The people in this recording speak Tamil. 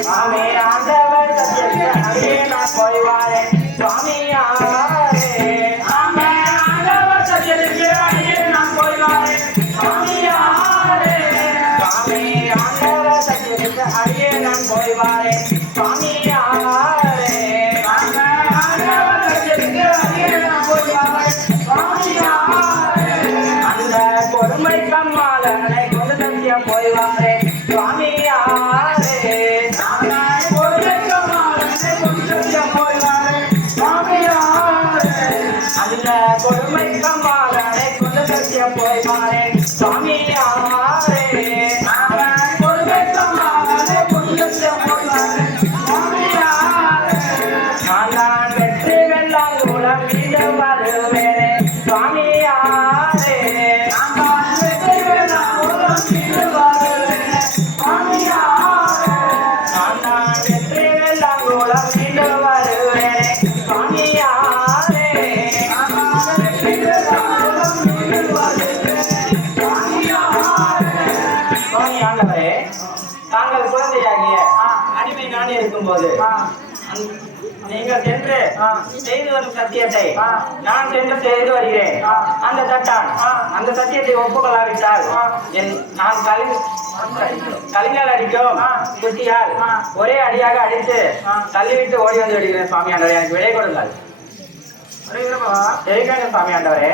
சுவாமி அருமை ஆண்டவர் சத்தியத்தை அங்கே நான் சுவாமி கொடுமை கம்மாளனை கொண்டு சத்தியம் போய் வாரேன் தாங்கள் குழந்தையாகிய அடிமை நானே இருக்கும்போது நீங்கள் சென்று செய்து வரும் சத்தியத்தை நான் சென்று செய்து வருகிறேன். அந்த சட்டம் அந்த சத்தியத்தை ஒப்புக்கொள்ளாவிட்டால் என் நான் கலி கலிங்கால் அடிக்கும் குட்டியால் ஒரே அடியாக அடித்து தள்ளிவிட்டு ஓடி வந்து விடுகிறேன் சுவாமி ஆண்டவரே. எனக்கு விடை கொடுங்கள். ஜெயிக்கணும் சுவாமி ஆண்டவரே.